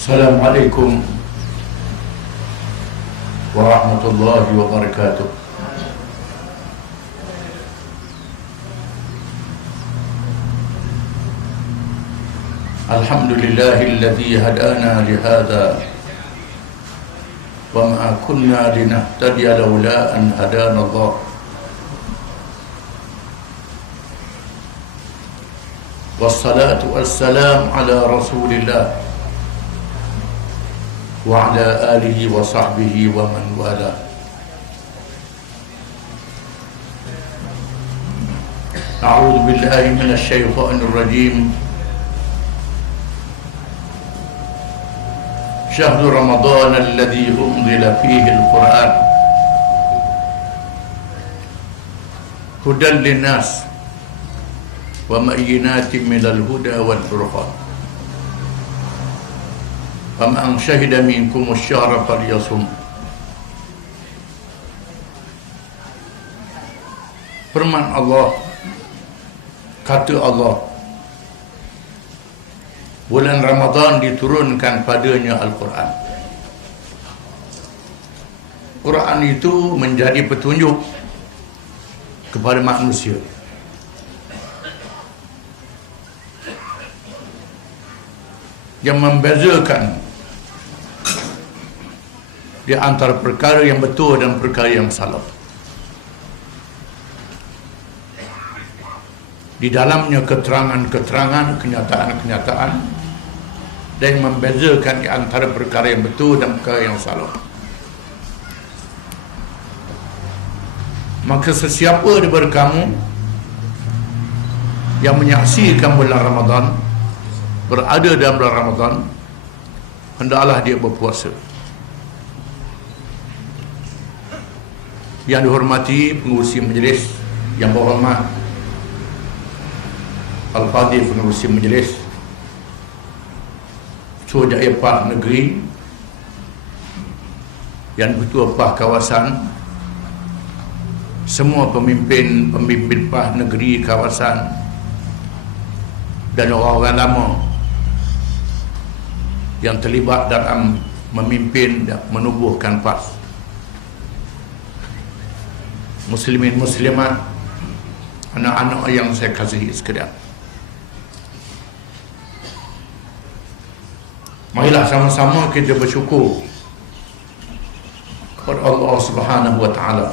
السلام عليكم ورحمة الله وبركاته. الحمد لله الذي هدانا لهذا وما كنا لنهتدي لولا أن هدانا الله. والصلاة والسلام على رسول الله. وعلى آله وصحبه ومن والاه. أعوذ بالله من الشيطان الرجيم. شهر رمضان الذي أنزل فيه القرآن. هدى للناس ومئينات من الهدى والفرقان. فمن شهد منكم الشهر فليصم Firman Allah Kata Allah Bulan Ramadan diturunkan padanya Al-Quran Quran itu menjadi petunjuk kepada manusia yang membezakan di antara perkara yang betul dan perkara yang salah. Di dalamnya keterangan-keterangan, kenyataan-kenyataan dan membezakan di antara perkara yang betul dan perkara yang salah. Maka sesiapa daripada kamu yang menyaksikan bulan Ramadan berada dalam bulan Ramadan hendaklah dia berpuasa. Yang dihormati pengurusi majlis yang berhormat Al-Fadhil pengurusi majlis Ketua Jaya Pah Negeri yang Ketua Pah Kawasan semua pemimpin-pemimpin Pah Negeri kawasan dan orang-orang lama yang terlibat dalam memimpin dan menubuhkan PAS muslimin muslimat anak-anak yang saya kasihi sekalian. Marilah sama-sama kita bersyukur kepada Allah Subhanahu wa taala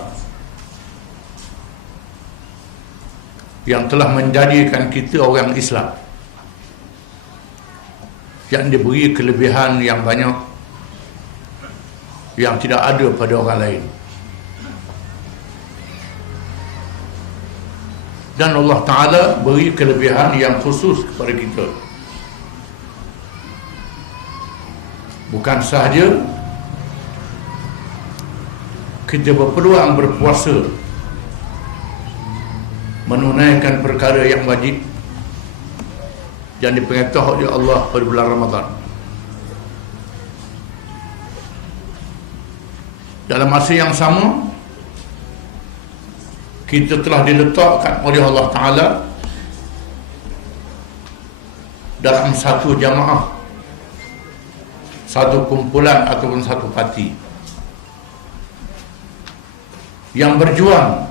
yang telah menjadikan kita orang Islam yang diberi kelebihan yang banyak yang tidak ada pada orang lain dan Allah Ta'ala beri kelebihan yang khusus kepada kita bukan sahaja kita berpeluang berpuasa menunaikan perkara yang wajib yang diperintah oleh Allah pada bulan Ramadan. Dalam masa yang sama kita telah diletakkan oleh Allah Taala dalam satu jamaah. Satu kumpulan ataupun satu parti. Yang berjuang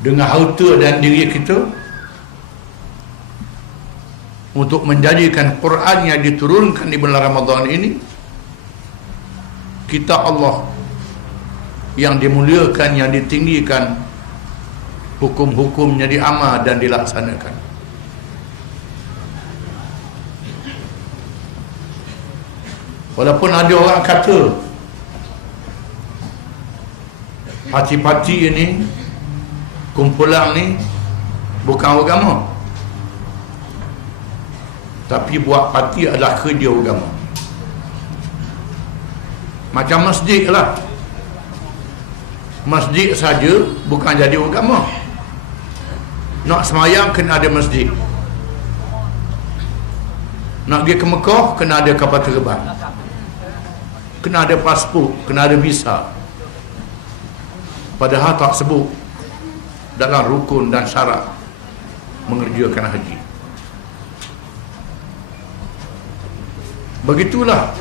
dengan harta dan diri kita untuk menjadikan Quran yang diturunkan di bulan Ramadan ini kita Allah yang dimuliakan, yang ditinggikan hukum-hukumnya diamal dan dilaksanakan. Walaupun ada orang kata parti-parti ini kumpulan ni bukan agama. Tapi buat parti adalah kerja agama. Macam masjid lah masjid saja bukan jadi agama. Nak semayang kena ada masjid. Nak pergi ke Mekah kena ada kapal terbang. Kena ada pasport kena ada visa. Padahal tak sebut dalam rukun dan syarat mengerjakan haji. Begitulah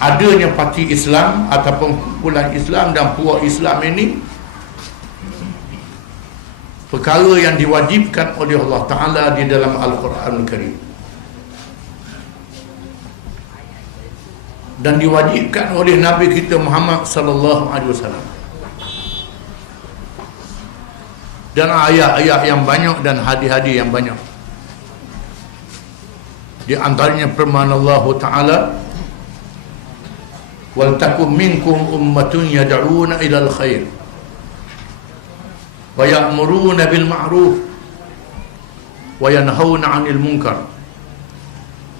adanya parti Islam ataupun kumpulan Islam dan puak Islam ini perkara yang diwajibkan oleh Allah Ta'ala di dalam Al-Quran Al-Karim. Dan diwajibkan oleh Nabi kita Muhammad sallallahu alaihi wasallam. Dan ayat-ayat yang banyak dan hadis-hadis yang banyak. Di antaranya firman Allah Ta'ala wal takum minkum ummatun yad'una ila al khair wa ya'muruna bil ma'ruf wa yanhauna 'anil munkar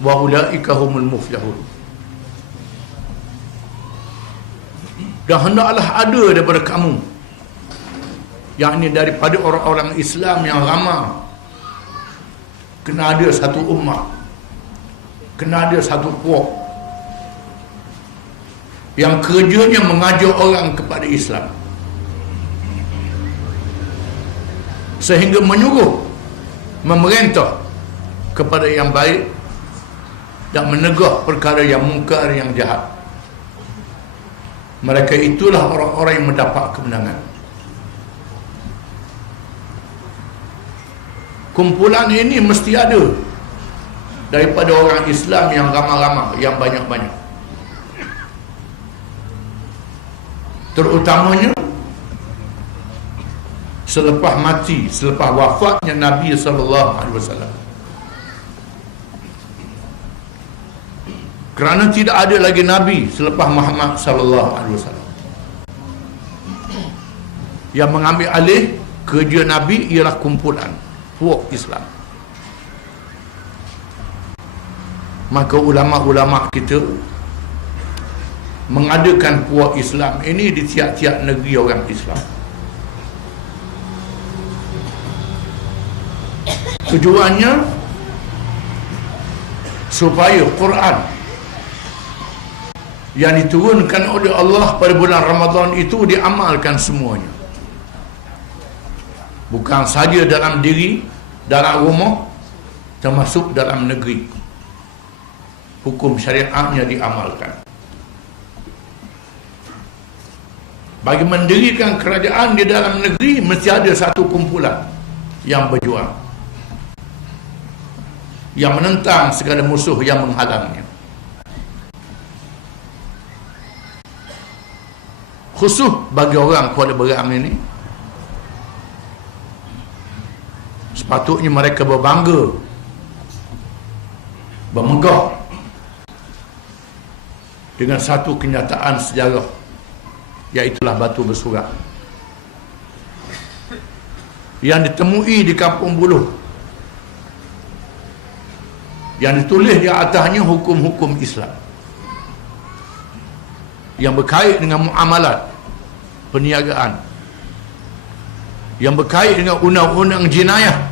wa ulaika humul muflihun dan hendaklah ada daripada kamu yakni daripada orang-orang Islam yang ramai kena ada satu ummah kena ada satu puak yang kerjanya mengajar orang kepada Islam. Sehingga menyuruh memerintah kepada yang baik dan menegah perkara yang mungkar yang jahat. Mereka itulah orang-orang yang mendapat kemenangan. Kumpulan ini mesti ada daripada orang Islam yang ramah-ramah yang banyak-banyak terutamanya selepas mati selepas wafatnya Nabi sallallahu alaihi wasallam. Kerana tidak ada lagi nabi selepas Muhammad sallallahu alaihi wasallam. Yang mengambil alih kerja nabi ialah kumpulan puak Islam. Maka ulama-ulama kita mengadakan puak Islam. Ini di tiap-tiap negeri orang Islam. Tujuannya supaya Quran yang diturunkan oleh Allah pada bulan Ramadan itu diamalkan semuanya. Bukan saja dalam diri dalam rumah termasuk dalam negeri. Hukum syariatnya diamalkan bagi mendirikan kerajaan di dalam negeri mesti ada satu kumpulan yang berjuang. Yang menentang segala musuh yang menghalangnya khusus bagi orang Kuala Berang ini sepatutnya mereka berbangga bermegah dengan satu kenyataan sejarah iaitulah batu bersurat. Yang ditemui di kampung buluh. Yang ditulis di atasnya hukum-hukum Islam. Yang berkait dengan muamalat perniagaan. Yang berkait dengan undang-undang jenayah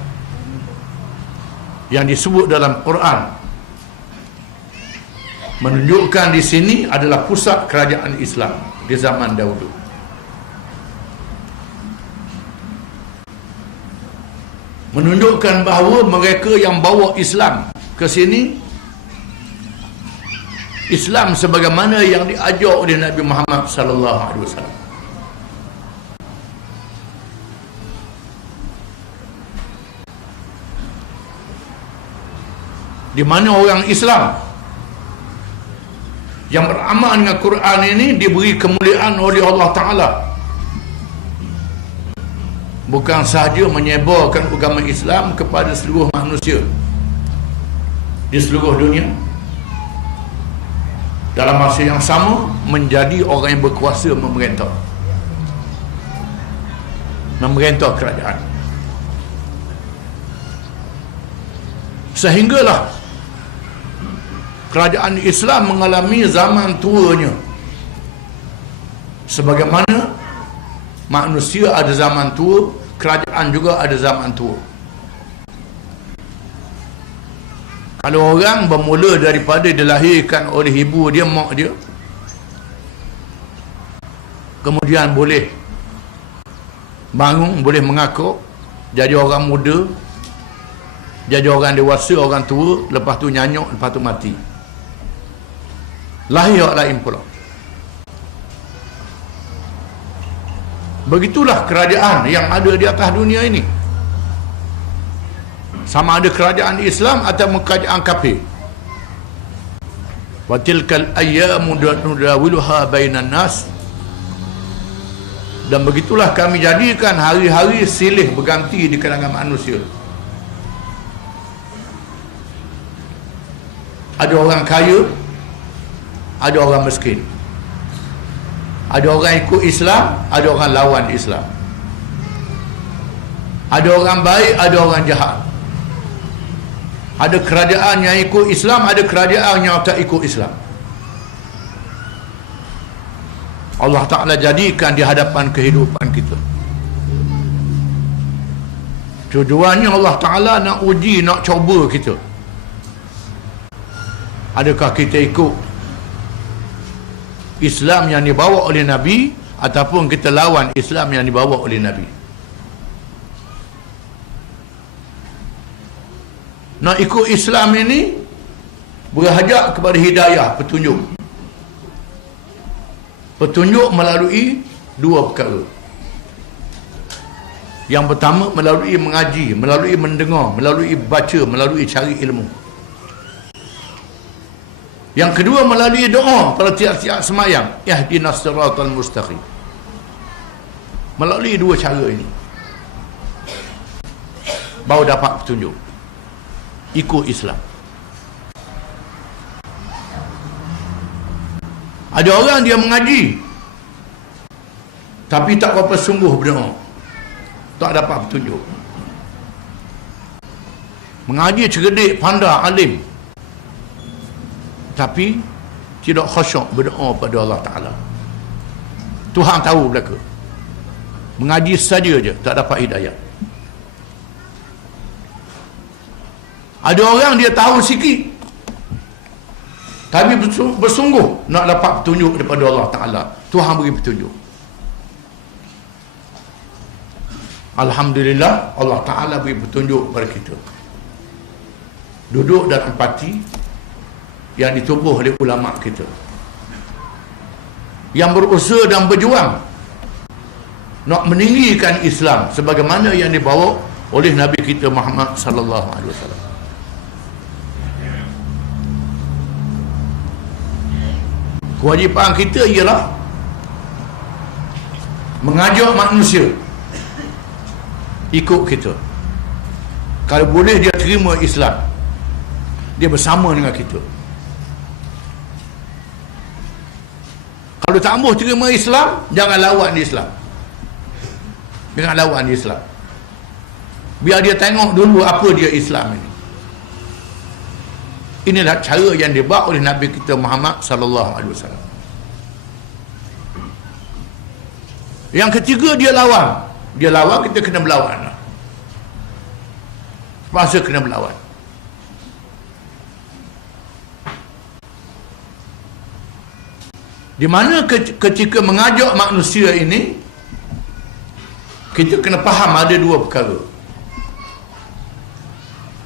yang disebut dalam Quran. Menunjukkan di sini adalah pusat kerajaan Islam di zaman Daud. Menunjukkan bahawa mereka yang bawa Islam ke sini Islam sebagaimana yang diajar oleh Nabi Muhammad sallallahu alaihi wasallam. Di mana orang Islam yang beramal dengan Quran ini diberi kemuliaan oleh Allah Ta'ala. Bukan sahaja menyebarkan agama Islam kepada seluruh manusia di seluruh dunia. Dalam masa yang sama menjadi orang yang berkuasa memerintah. Memerintah kerajaan. Sehinggalah kerajaan Islam mengalami zaman tuanya. Sebagaimana manusia ada zaman tua kerajaan juga ada zaman tua. Kalau orang bermula daripada dilahirkan oleh ibu dia mak dia kemudian boleh bangun boleh mengaku jadi orang muda jadi orang dewasa orang tua lepas tu nyanyuk lepas tu mati lahir lain pula. Begitulah kerajaan yang ada di atas dunia ini. Sama ada kerajaan Islam atau kerajaan kafir. Wa tilkal ayyamu nudawiluha bainan nas. Dan begitulah kami jadikan hari-hari silih berganti di kalangan manusia. Ada orang kaya ada orang miskin. Ada orang ikut Islam ada orang lawan Islam. Ada orang baik ada orang jahat. Ada kerajaan yang ikut Islam ada kerajaan yang tak ikut Islam. Allah Ta'ala jadikan di hadapan kehidupan kita. Tujuannya Allah Ta'ala nak uji nak coba kita. Adakah kita ikut Islam yang dibawa oleh Nabi ataupun kita lawan Islam yang dibawa oleh Nabi. Nak ikut Islam ini berhajat kepada hidayah petunjuk. Petunjuk melalui dua perkara. Yang pertama melalui mengaji melalui mendengar melalui baca melalui cari ilmu yang kedua melalui doa pada tiap-tiap semayang. Yahdinas siratal mustaqim. Melalui dua cara ini. Baru dapat petunjuk. Ikut Islam. Ada orang dia mengaji. Tapi tak berapa sungguh berdoa. Tak dapat petunjuk. Mengaji cerdik, pandai, alim tapi tidak khusyuk berdoa pada Allah Ta'ala. Tuhan tahu belaka. Mengaji saja je tak dapat hidayah. Ada orang dia tahu sikit. Tapi bersungguh nak dapat petunjuk daripada Allah Ta'ala. Tuhan beri petunjuk. Alhamdulillah Allah Ta'ala beri petunjuk kepada kita. Duduk dan empati yang ditubuh oleh ulama kita. Yang berusaha dan berjuang nak meninggikan Islam sebagaimana yang dibawa oleh Nabi kita Muhammad sallallahu alaihi wasallam. Kewajipan kita ialah mengajak manusia ikut kita. Kalau boleh dia terima Islam dia bersama dengan kita Kalau tak mahu terima Islam, jangan lawan Islam. Jangan lawan Islam. Biar dia tengok dulu apa dia Islam ini. Inilah cara yang dibawa oleh Nabi kita Muhammad sallallahu alaihi wasallam. Yang ketiga dia lawan. Dia lawan kita kena melawan. Masa kena melawan. Di mana ketika mengajak manusia ini kita kena faham ada dua perkara.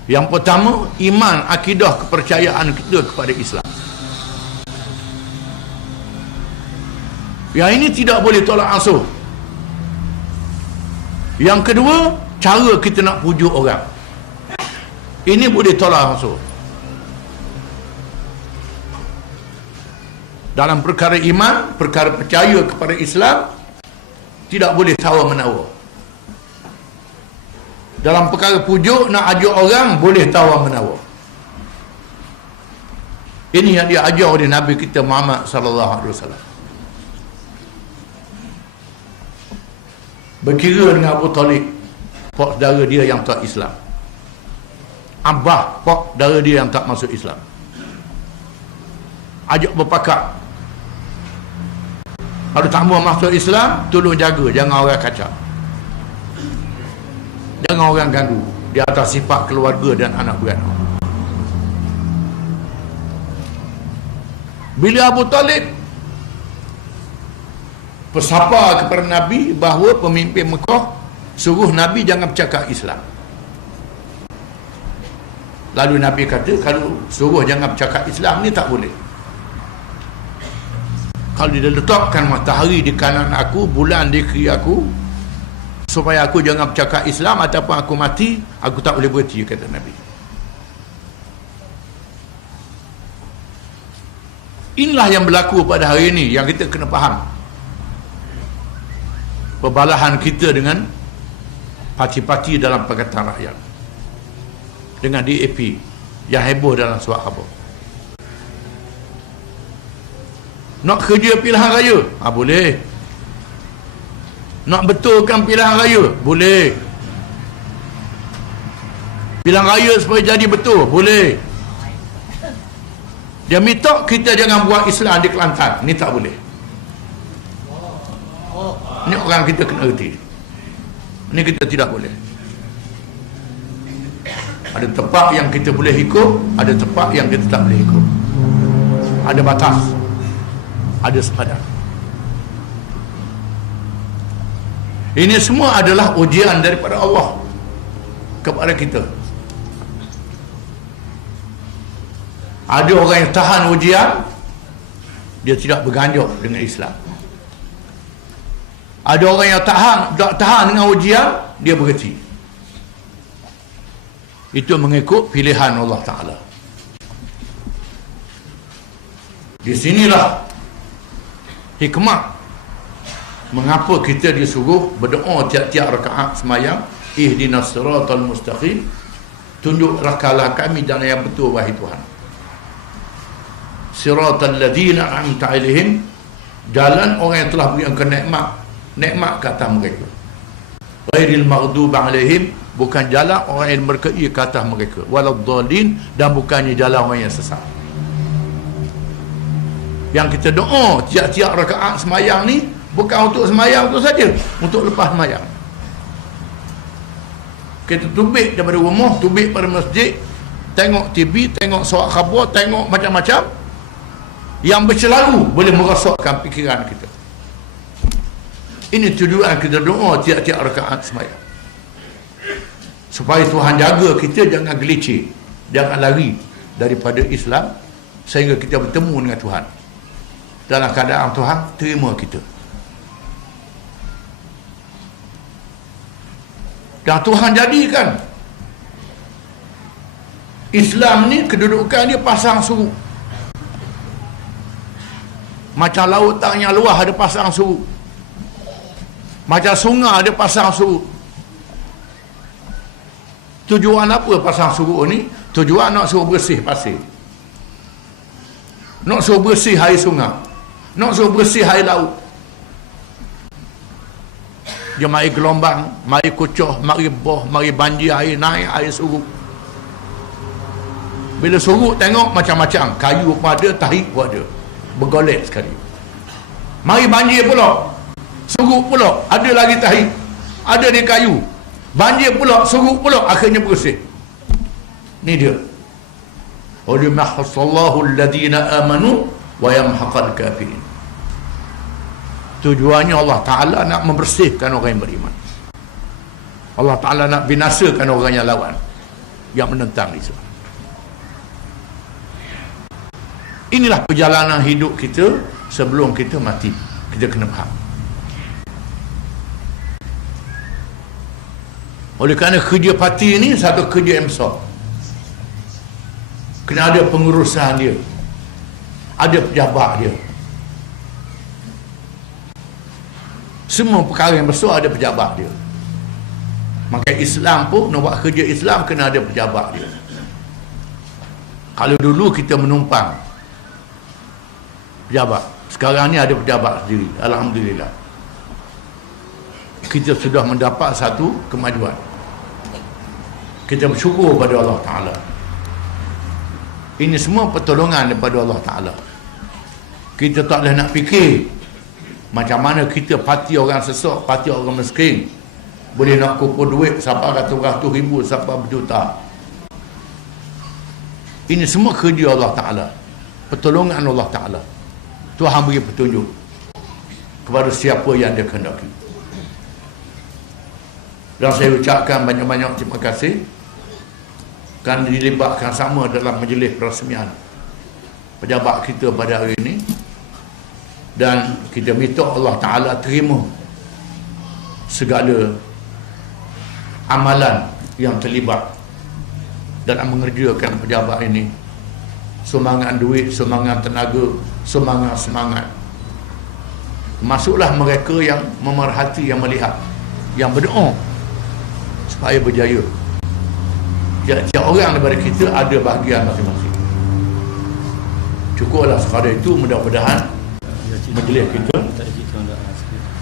Yang pertama iman akidah kepercayaan kita kepada Islam. Yang ini tidak boleh tolak asuh yang kedua cara kita nak pujuk orang. Ini boleh tolak asuh dalam perkara iman, perkara percaya kepada Islam tidak boleh tawar menawar. Dalam perkara pujuk nak ajak orang boleh tawar menawar. Ini yang dia ajar oleh Nabi kita Muhammad sallallahu alaihi wasallam. Berkira dengan Abu Talib, pak saudara dia yang tak Islam. Abah, pak saudara dia yang tak masuk Islam. Ajak berpakat kalau tak mahu masuk Islam, tolong jaga. Jangan orang kacau. Jangan orang ganggu. Di atas sifat keluarga dan anak beranak. Bila Abu Talib pesapa kepada Nabi bahawa pemimpin Mekah suruh Nabi jangan bercakap Islam. lalu Nabi kata kalau suruh jangan bercakap Islam ni tak boleh kalau dia letakkan matahari di kanan aku bulan di kiri aku supaya aku jangan bercakap Islam ataupun aku mati aku tak boleh berhenti kata Nabi. Inilah yang berlaku pada hari ini yang kita kena faham. Perbalahan kita dengan parti-parti dalam Pakatan Rakyat. Dengan DAP yang heboh dalam suat khabar nak kerja pilihan raya? Ha, boleh. Nak betulkan pilihan raya? Boleh. Pilihan raya supaya jadi betul? Boleh. Dia minta kita jangan buat Islam di Kelantan. Ni tak boleh. Ni orang kita kena erti ni kita tidak boleh. Ada tempat yang kita boleh ikut ada tempat yang kita tak boleh ikut. Ada batas ada sepadan ini semua adalah ujian daripada Allah kepada kita. Ada orang yang tahan ujian dia tidak berganjok dengan Islam. Ada orang yang tahan tak tahan dengan ujian dia berhenti. Itu mengikut pilihan Allah Ta'ala. Di sinilah hikmah. Mengapa kita disuruh berdoa tiap-tiap rakaat semayang? Ihdinas siratal mustaqim. Tunjuklah kalah kami jalan yang betul wahai Tuhan. Siratal ladina amta alaihim. Jalan orang yang telah berikan nikmat nikmat kata mereka. Ghairil maghdub alaihim. Bukan jalan orang yang berkei ke atas mereka. Waladhdallin dan bukannya jalan orang yang sesat yang kita doa tiap-tiap rakaat semayang ni bukan untuk semayang tu saja untuk lepas semayang. Kita tubik daripada rumah tubik pada masjid tengok TV tengok soal khabar tengok macam-macam. Yang berselalu boleh merosakkan fikiran kita. Ini tujuan kita doa tiap-tiap rakaat semayang. Supaya Tuhan jaga kita jangan gelicir jangan lari daripada Islam sehingga kita bertemu dengan Tuhan dalam keadaan Tuhan terima kita dan Tuhan jadikan Islam ni kedudukan dia pasang suruh macam lautan yang luas ada pasang suruh macam sungai ada pasang suruh Tujuan apa pasang suruh ni? Tujuan nak suruh bersih pasir. Nak suruh bersih air sungai. Nak suruh bersih air laut. Dia mari gelombang, mari kucuh, mari boh, mari banjir air, naik air suruh. Bila suruh tengok macam-macam. Kayu pun ada, tahi pun ada. Bergolek sekali. Mari banjir pula. Suruh pula. Ada lagi tahi. Ada di kayu banjir pula surut pula akhirnya bersih ni dia oleh mahsallahu alladhina amanu wa yamhaqal kafirin tujuannya Allah Ta'ala nak membersihkan orang yang beriman Allah Ta'ala nak binasakan orang yang lawan yang menentang Islam inilah perjalanan hidup kita sebelum kita mati kita kena faham Oleh kerana kerja parti ini satu kerja yang besar. Kena ada pengurusan dia. Ada pejabat dia. Semua perkara yang besar ada pejabat dia. Maka Islam pun nak buat kerja Islam kena ada pejabat dia. Kalau dulu kita menumpang pejabat. Sekarang ni ada pejabat sendiri. Alhamdulillah. Kita sudah mendapat satu kemajuan kita bersyukur pada Allah Ta'ala ini semua pertolongan daripada Allah Ta'ala kita tak boleh nak fikir macam mana kita parti orang sesak parti orang miskin. Boleh nak kumpul duit siapa ratus-ratus ribu siapa berjuta. Ini semua kerja Allah Ta'ala. Pertolongan Allah Ta'ala. Tuhan beri petunjuk kepada siapa yang dia kendaki dan saya ucapkan banyak-banyak terima kasih kan dilibatkan sama dalam majlis perasmian pejabat kita pada hari ini dan kita minta Allah Ta'ala terima segala amalan yang terlibat dalam mengerjakan pejabat ini. Sumbangan duit, sumbangan tenaga, sumbangan semangat. Masuklah mereka yang memerhati, yang melihat yang berdoa supaya berjaya. Tiap-tiap orang daripada kita ada bahagian masing-masing. Cukuplah sekadar itu mudah-mudahan majlis kita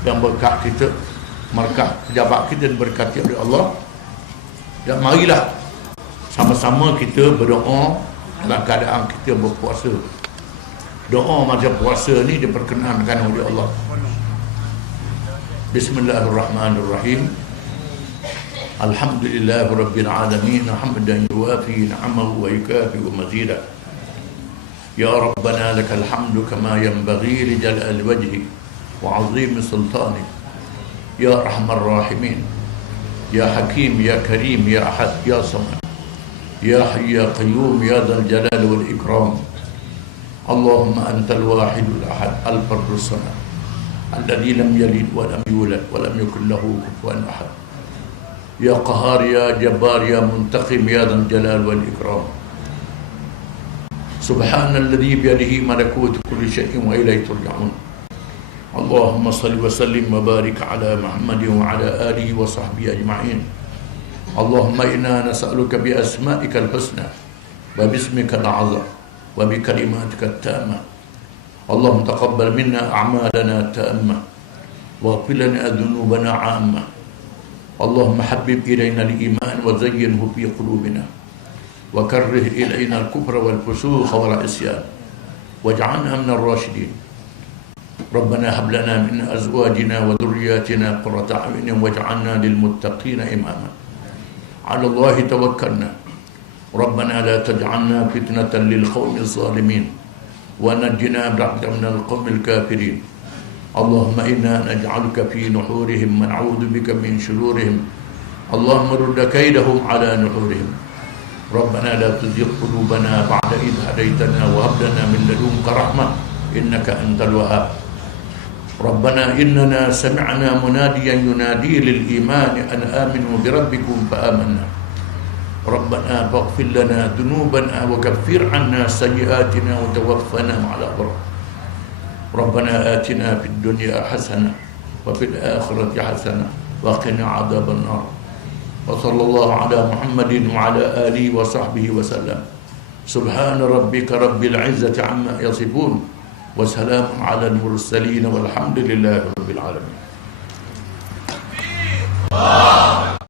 yang berkat kita markah pejabat kita dan berkati oleh Allah. Dan marilah sama-sama kita berdoa dalam keadaan kita berpuasa. Doa masa puasa ni diperkenankan oleh Allah. Bismillahirrahmanirrahim. Alhamdulillahirrabbilalamin Alhamdulillahirrahmanirrahim Alhamdulillahirrahmanirrahim Alhamdulillahirrahmanirrahim Alhamdulillahirrahmanirrahim Alhamdulillahirrahmanirrahim يا ربنا لك الحمد كما ينبغي لجلال وجهك وعظيم سلطانك. يا أرحم الراحمين. يا حكيم يا كريم يا أحد يا صمد. يا حي يا قيوم يا ذا الجلال والإكرام. اللهم أنت الواحد الأحد الفرد الصمد. الذي لم يلد ولم يولد ولم يكن له كفوا أحد. يا قهار يا جبار يا منتقم يا ذا الجلال والإكرام. سبحان الذي بيده ملكوت كل شيء وإليه ترجعون. اللهم صل وسلم وبارك على محمد وعلى آله وصحبه أجمعين. اللهم إنا نسألك بأسمائك الحسنى وباسمك الأعظم وبكلماتك التامة. اللهم تقبل منا أعمالنا التامة. واغفر لنا ذنوبنا عامة. اللهم حبب إلينا الإيمان وزينه في قلوبنا. وكره إلينا الكفر والفسوق والعصيان. واجعلنا من الراشدين. ربنا هب لنا من أزواجنا وذرياتنا قرة أعين واجعلنا للمتقين إماما. على الله توكلنا. ربنا لا تجعلنا فتنة للقوم الظالمين. ونجنا برحمتك من القوم الكافرين. اللهم إنا نجعلك في نحورهم ونعوذ بك من شرورهم. اللهم رد كيدهم على نحورهم. ربنا لا تزغ قلوبنا بعد إذ هديتنا وهب لنا من لدنك رحمة إنك أنت الوهاب. ربنا إننا سمعنا مناديا ينادي للإيمان أن آمنوا بربكم فآمنا. ربنا فاغفر لنا ذنوبنا وكفر عنا سيئاتنا وتوفنا مع الأبرار. ربنا آتنا في الدنيا حسنة وفي الآخرة حسنة وقنا عذاب النار. وصلى الله على محمد وعلى آله وصحبه وسلم. سبحان ربك رب العزة عما يصفون وسلام على المرسلين والحمد لله رب العالمين.